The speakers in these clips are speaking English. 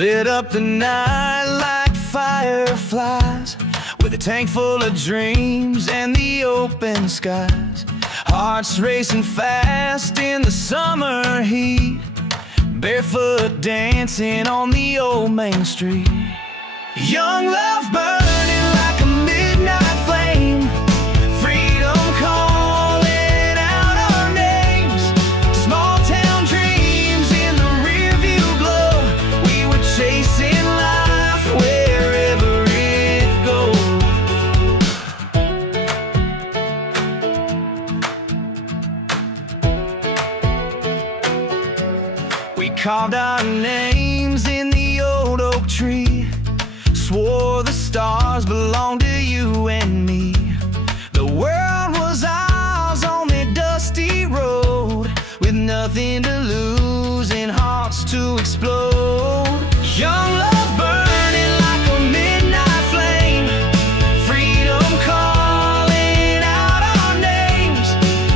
lit up the night like fireflies, with a tank full of dreams and the open skies. Hearts racing fast in the summer heat, barefoot dancing on the old main street. Young love burning like a midnight flame, freedom calling out our names. Small town dreams in the rearview glow, we were chasing life wherever it goes. We carved our names in the old oak tree, swore the stars belonged to you and me. The world was ours on that dusty road, with nothing to lose and hearts to explode. Young love burning like a midnight flame, freedom calling out our names.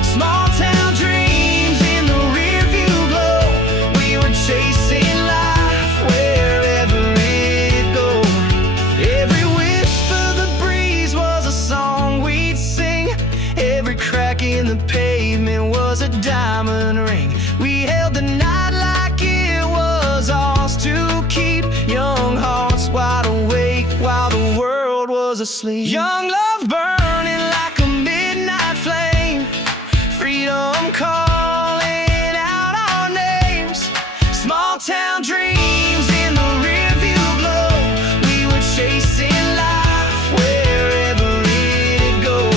Small town dreams in the rearview glow, we were chasing life wherever it goes. Every whisper of the breeze was a song we'd sing, every crack in the pavement was a diamond ring. We held the night like it was ours to keep, young hearts wide awake while the world was asleep. Young love burning like a midnight flame, freedom calling out our names. Small town dreams in the rearview glow, we were chasing life wherever it goes.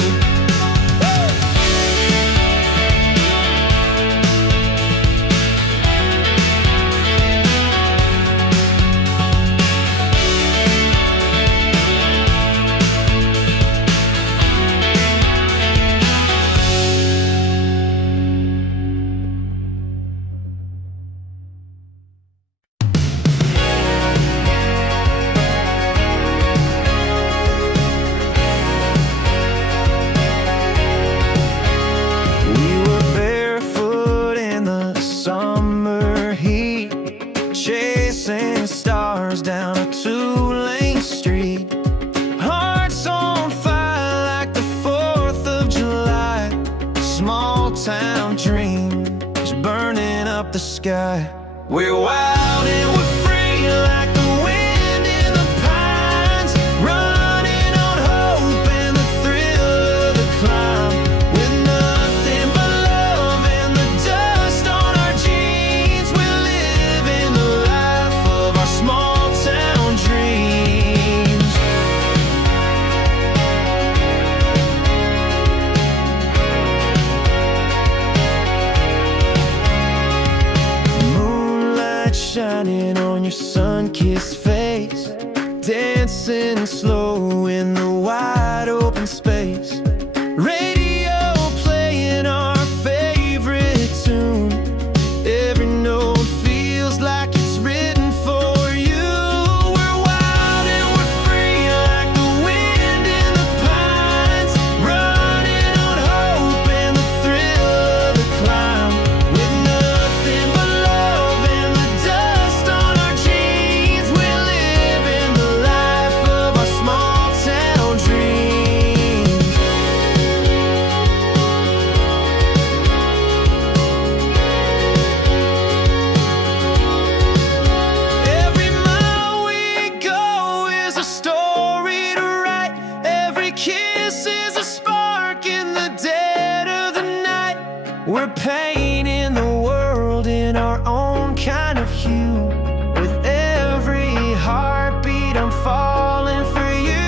We were barefoot in the summer heat, chasing stars down a two-lane street. Hearts on fire like the 4th of July, small town dreams burning up the sky. We're wild and we're free like the wind in the pines, running on hope and the thrill of the climb. With nothing but love and the dust on our jeans, we're living the life of our small town dreams. Moonlight shining on your sun-kissed face, dancing slow in the wide open space. Radio playing our favorite tune, every note feels like it's written for you. We're wild and we're free like the wind in the pines, running on hope and the thrill of the climb. With nothing but love and the dust on our jeans, we're living the life of our small town dreams. Every mile we go is a story to write, every kiss is a spark in the dead of the night. We're painting the world in our own kind of hue, with every heartbeat I'm falling for you.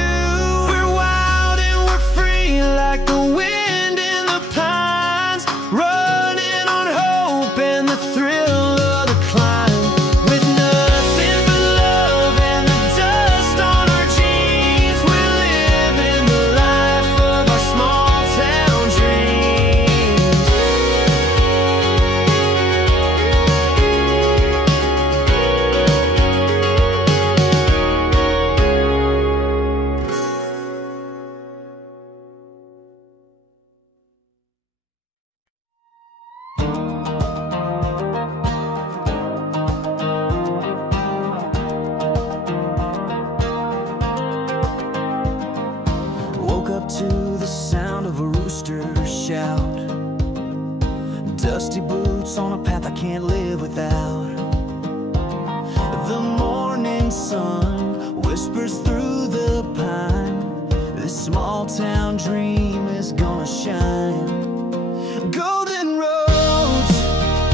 We're wild and we're free like the wind in the pines, running on hope and the thrill of the climb. With nothing but love and the dust on our jeans, we're living the life of our small town dreams. dusty boots on a path I can't live without. The morning sun whispers through the pine. This small town dream is gonna shine. Golden roads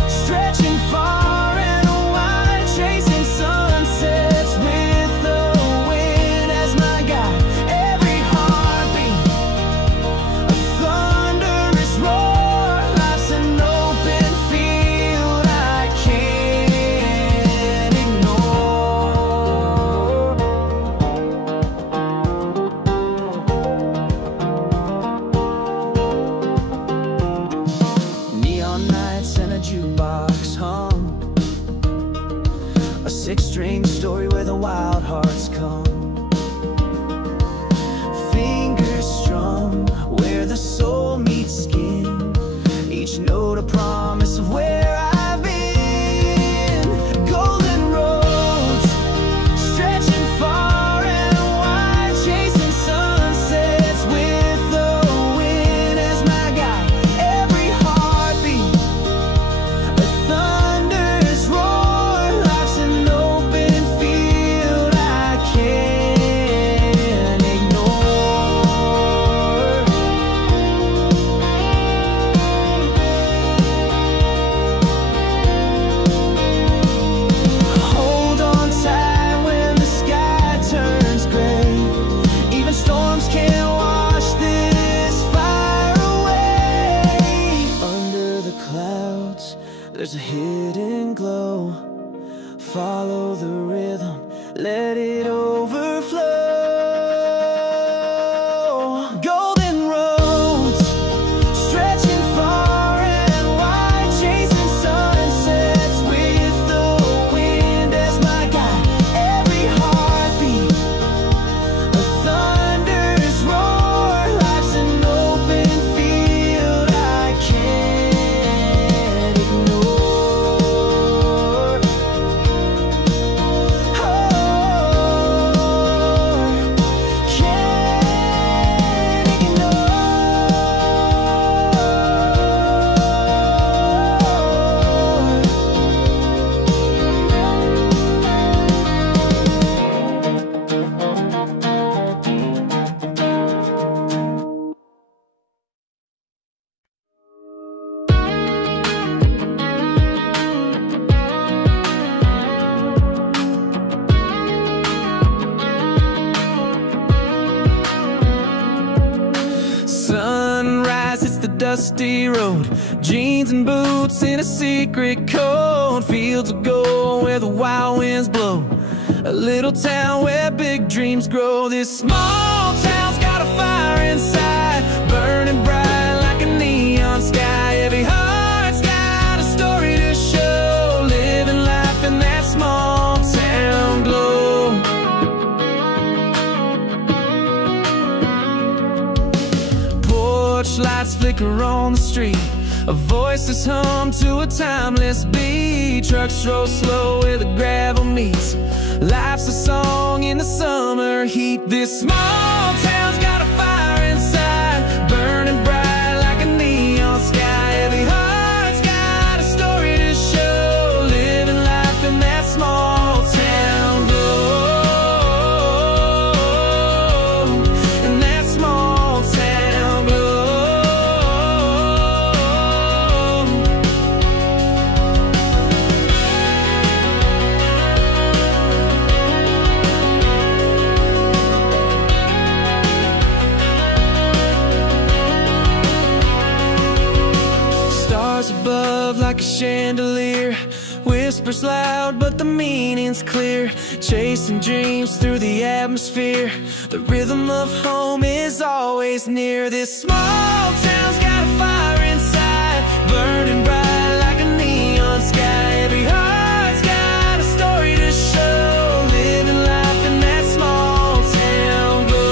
stretching far and wide, chasing sunsets with the wind as my guide. Every heartbeat a thunderous roar. Life's an open field I can't ignore. Neon nights and a jukebox hum, a six-string story where the wild hearts come. Fingers strum where the soul meets skin, each note a promise of where I've been. Golden roads stretching far and wide, chasing sunsets with the wind as my guide. Every heartbeat a thunderous roar. Life's an open field I can't ignore. Hold on tight when the sky turns gray. Even storms can't wash this fire away. Under the clouds, there's a hidden glow. Follow the rhythm, let it overflow. Golden roads stretching far and wide, chasing sunsets with the wind as my guide. Every heartbeat a thunderous roar. Life's an open field I can't ignore. Oh, can't Sunrise, it's the dusty road. Jeans and boots in a secret code. Fields of gold where the wild winds blow. A little town where big dreams grow. This small town's got a fire inside, burning bright like a neon sky. Every heart's got a story to show, living life in that small town glow. Porch lights flicker on the street, a voices hum to a timeless beat. Trucks roll slow where the gravel meets. Life's a song in the summer heat. This small town's got a fire inside, burning bright like a neon sky. Every heart's got a story to show, living life in that small town glow. In that small town glow. Stars above like a chandelier, whispers loud but the meaning's clear. Chasing dreams through the atmosphere, the rhythm of home is always near. This small town's got a fire inside, burning bright like a neon sky. Every heart's got a story to show, living life in that small town glow.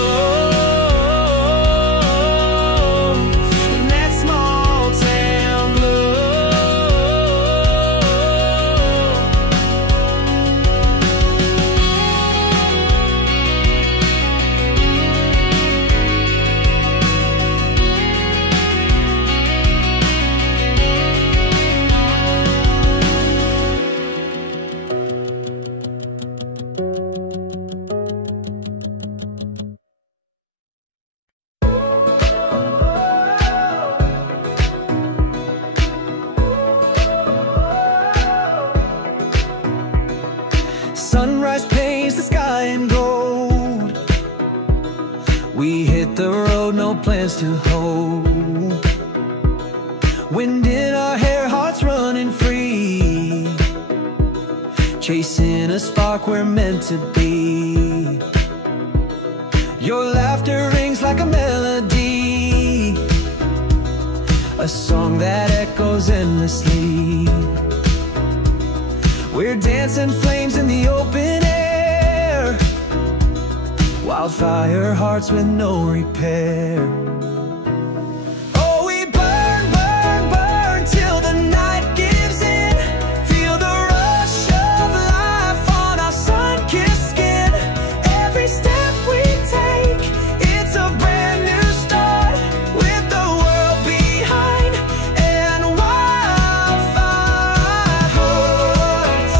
In that small town glow. hands to hold. Wind in our hair, hearts running free, chasing a spark we're meant to be. Your laughter rings like a melody, a song that echoes endlessly. We're dancing flames in the open air, wildfire hearts with no repair. Oh, we burn, burn, burn till the night gives in. Feel the rush of life on our sun-kissed skin. Every step we take, it's a brand new start, with the world behind and wildfire hearts.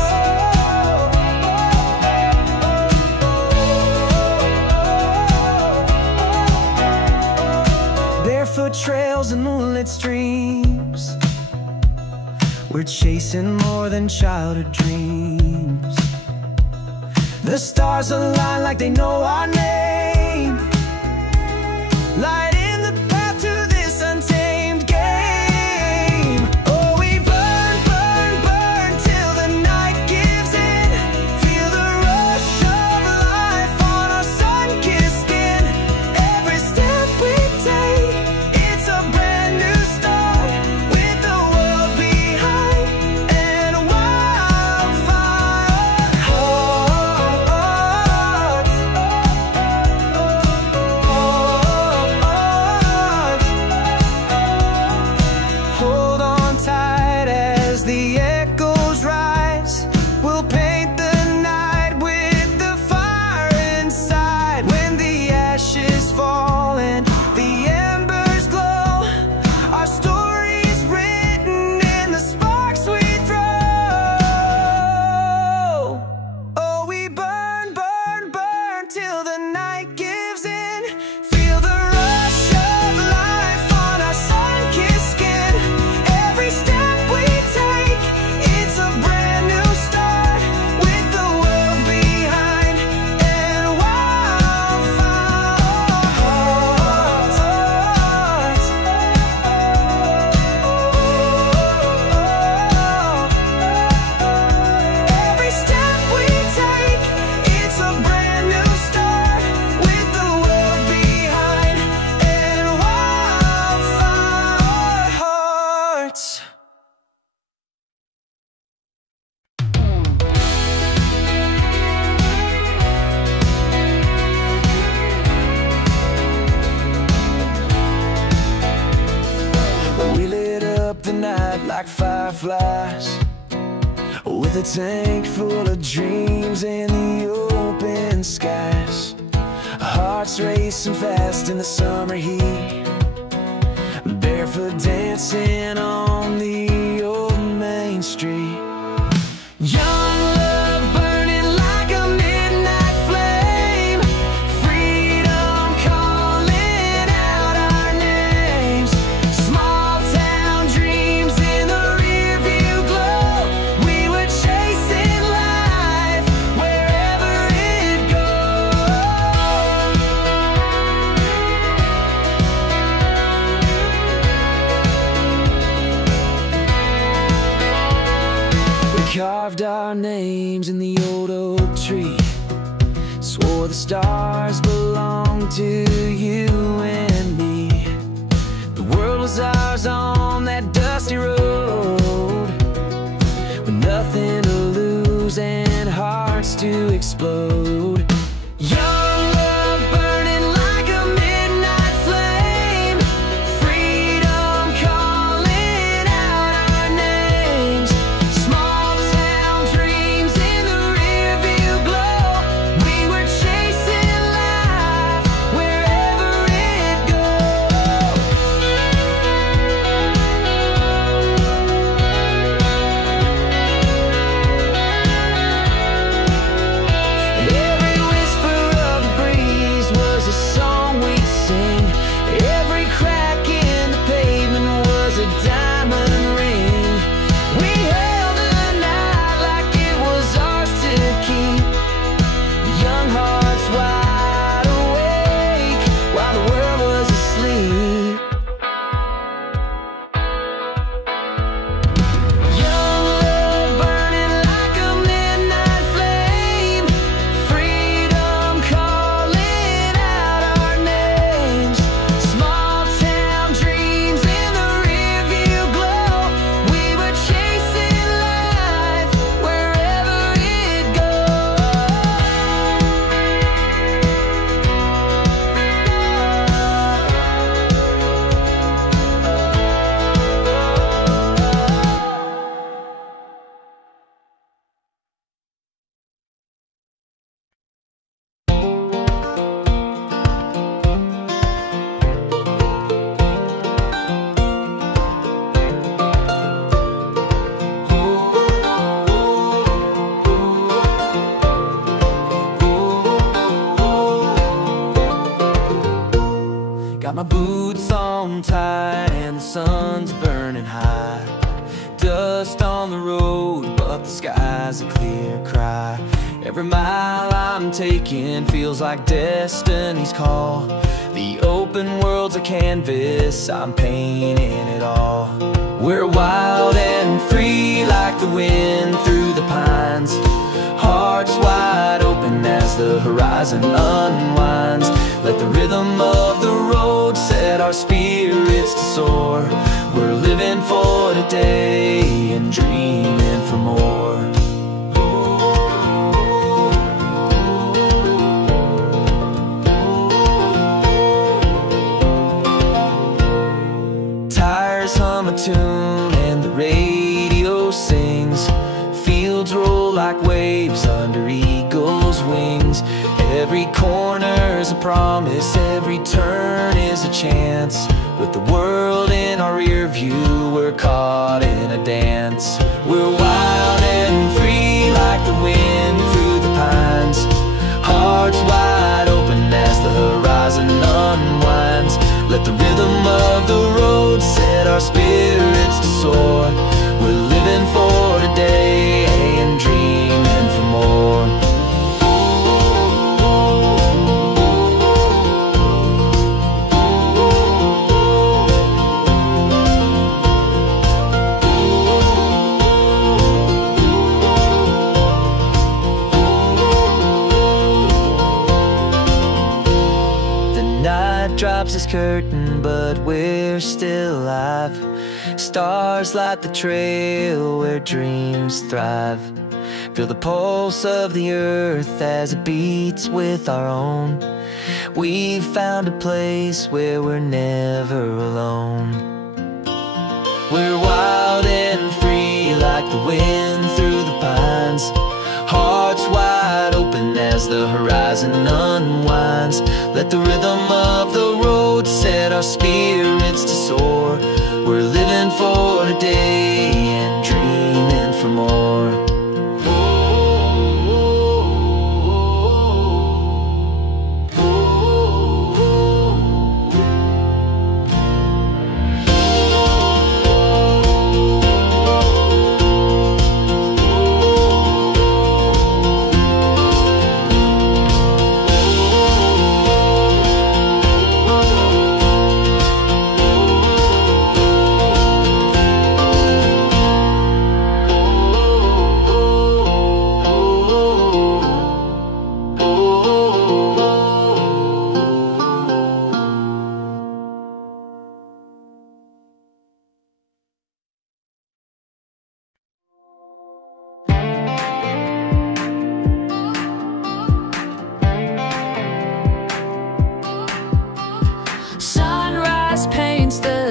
Barefoot trails and moonlit streams, we're chasing more than childhood dreams. The stars align like they know our name, lighting the path to this untamed game. Oh, we burn, burn, burn till the night gives in. Feel the rush of life on our sun-kissed skin. Every step we take, it's a brand new start, with the world behind and wildfire hearts. Hold on tight as the echoes rise. We'll paint the night with the fire inside. When the ashes fall and the embers glow, our story's written in the sparks we throw. Oh, we burn, burn, burn till the night gives in. Feel the rush of life on our sun-kissed skin. Every step we take, it's a brand new start, with the world behind and wildfire hearts. Every step we take, it's a brand new start, with the world behind and wildfire hearts. We lit up the night like fireflies, with a tank full of dreams in the open skies. Hearts racing fast in the summer heat, barefoot dancing on the old main street. Young love burning like a midnight flame, freedom calling out our names. Small town dreams in the rearview glow, we were chasing life wherever it goes. We carved our names in the old oak tree, swore the stars belonged to you and me. The world was ours on that dusty road, with nothing to lose and hearts to explode. Young love burning like a midnight flame, freedom calling out our names. Small town dreams in the rearview glow, we were chasing life wherever it goes. Yeah. and the sun's burning high. Dust on the road, but the sky's a clear cry. Every mile I'm taking feels like destiny's call. The open world's a canvas, I'm painting it all. We're wild and free like the wind through the pines. Hearts wide open as the horizon unwinds. Let the rhythm of the road set our spirits to soar. We're living for today and dreaming for more. Tires hum a tune and the radio sings. Fields roll like waves under eagles' wings. Every corner's a promise, every turn is a chance. With the world in our rear view, we're caught in a dance. We're wild and free like the wind through the pines. Hearts wide open as the horizon unwinds. Let the rhythm of the road set our spirits to soar. We're living for today and dreaming for more. Drops its curtain, but we're still alive. Stars light the trail where dreams thrive. Feel the pulse of the earth as it beats with our own. We've found a place where we're never alone. We're wild and free like the wind through the pines. Hearts wide open as the horizon unwinds. Let the rhythm of the road set our spirits to soar. We're living for today and dreaming for more.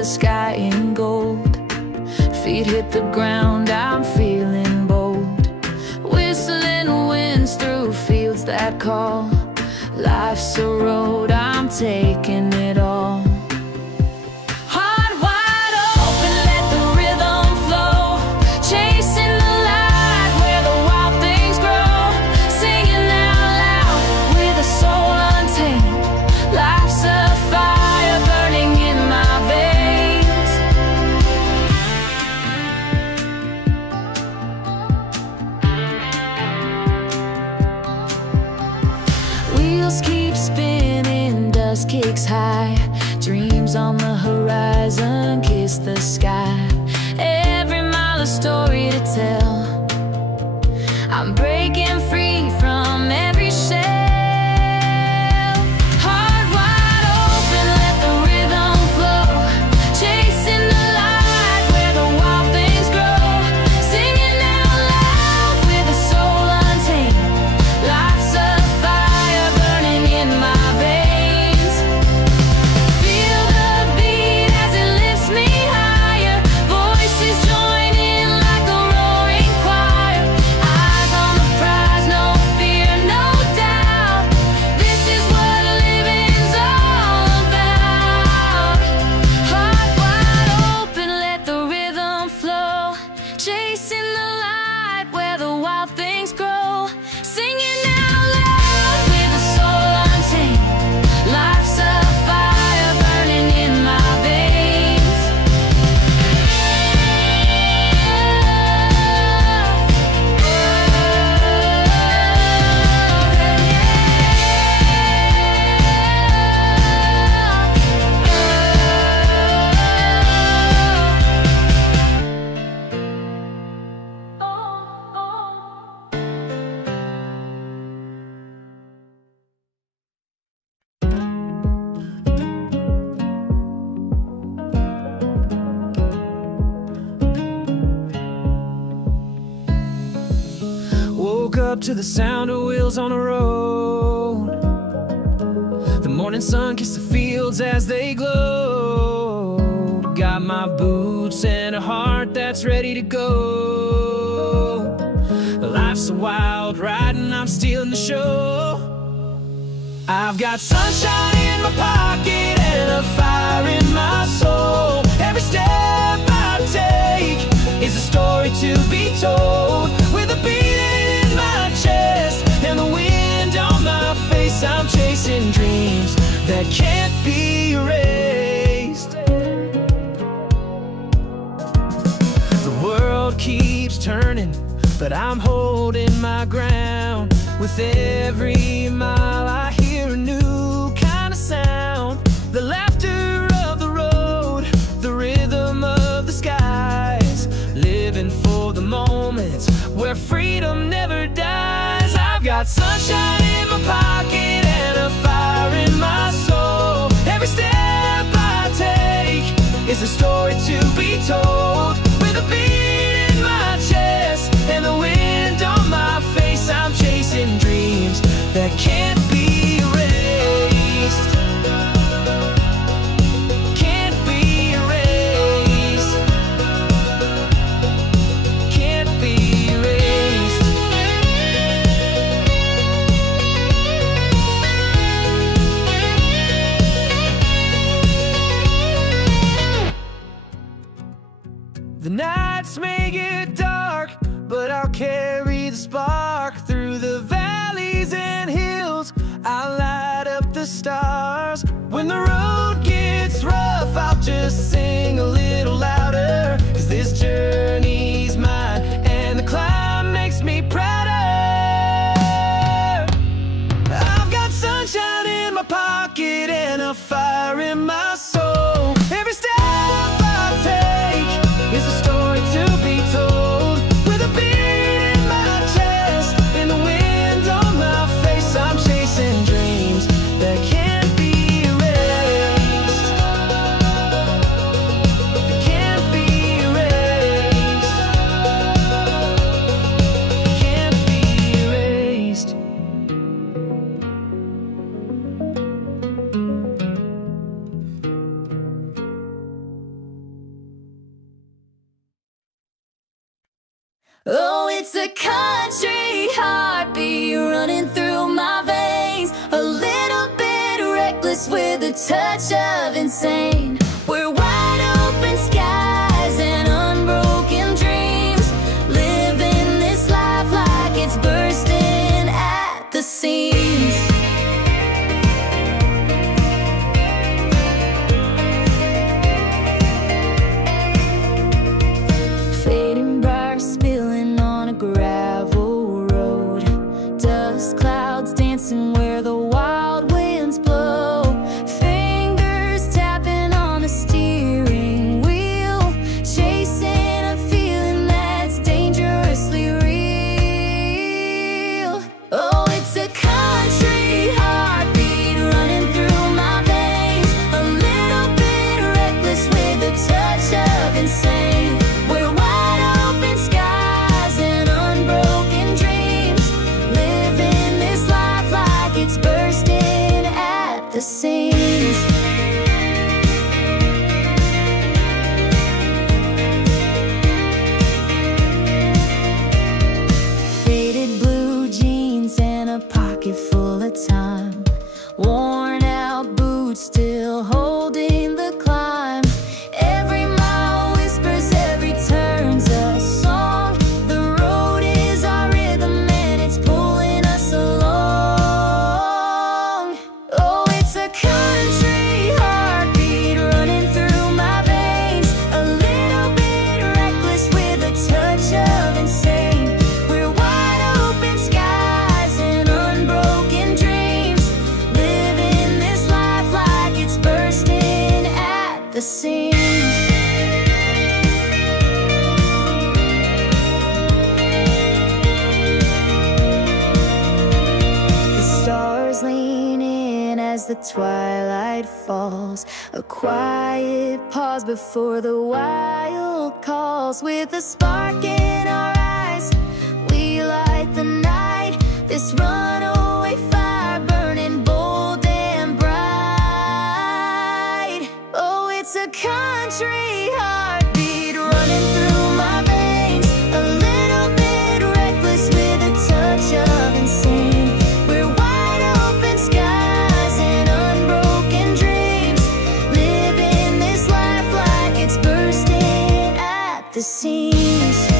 Sky in gold, feet hit the ground, I'm feeling bold. Whistling winds through fields that call. Life's a road, I'm taking it all. Heart wide open, let the rhythm flow. Chasing the light where the wild things grow. Singing out loud with a soul untamed. Life's a fire burning in my veins. Wheels keep spinning, dust kicks high. Dreams on the horizon, kiss the sky. Every mile a story to tell. I'm breaking free from every shell. Heart wide open, let the rhythm flow. Chasing the light where the wild things grow. Singing out loud with a soul untamed. Life's a fire burning in my veins. Feel the beat as it lifts me higher. Voices join in like a roaring to the sound of wheels on the road. The morning sun kissed the fields as they glow. Got my boots and a heart that's ready to go. Life's a wild ride and I'm stealing the show. I've got sunshine in my pocket and a fire in my soul. Every step I take is a story to be told. With a beat in my chest and the wind on my face, I'm chasing dreams that can't be erased. The world keeps turning, but I'm holding my ground. With every mile I hear a new kind of sound. The laughter of the road, the rhythm of the skies. Living for the moments where freedom never dies. I've got sunshine in my pocket and a fire in my soul. Every step I take is a story to be told. With a beat in my chest and the wind on my face, I'm chasing dreams that can't be erased. Can't be erased. Can't be erased. The nights may get dark, but I'll carry the spark. Through the valleys and hills, I'll light up the stars. When the road gets rough, I'll just sing a little louder. 'Cause this journey's mine and the climb makes me prouder. I've got sunshine in my pocket and a fire in my soul. Every step I take is a story to be told. With a beat in my chest and the wind on my face, I'm chasing dreams that can't be erased. That can't be erased. Can't be erased. Oh, it's a country heartbeat running through my veins. A little bit reckless with a touch of insane. We're wide open skies and unbroken dreams. Living this life like it's bursting at the seams. Fading bright, spilling on a gravel road. Dust clouds dancing where the wild winds blow. Fingers tapping on the steering wheel, chasing a feeling that's dangerously real. Oh, it's a country heartbeat running through my veins. A little bit reckless with a touch of insane. We're wide open skies and unbroken dreams. Living this life like it's bursting at the seams. Faded blue jeans and a pocket full of time. Worn out boots still holding the climb. Every mile whispers, every turn's a song. The road is our rhythm and it's pulling us along. Oh, it's a country heartbeat running through my veins. A little bit reckless with a touch of insane. We're wide open skies and unbroken dreams. Living this life like it's bursting at the seams. The stars lean in as the twilight falls. A quiet pause before the wild calls. With a spark in our eyes, we light the night. This runaway fire burning bold and bright. Oh, it's a country heartbeat running through my veins, a little bit reckless with a touch of insane. We're wide open skies and unbroken dreams, living this life like it's bursting at the seams.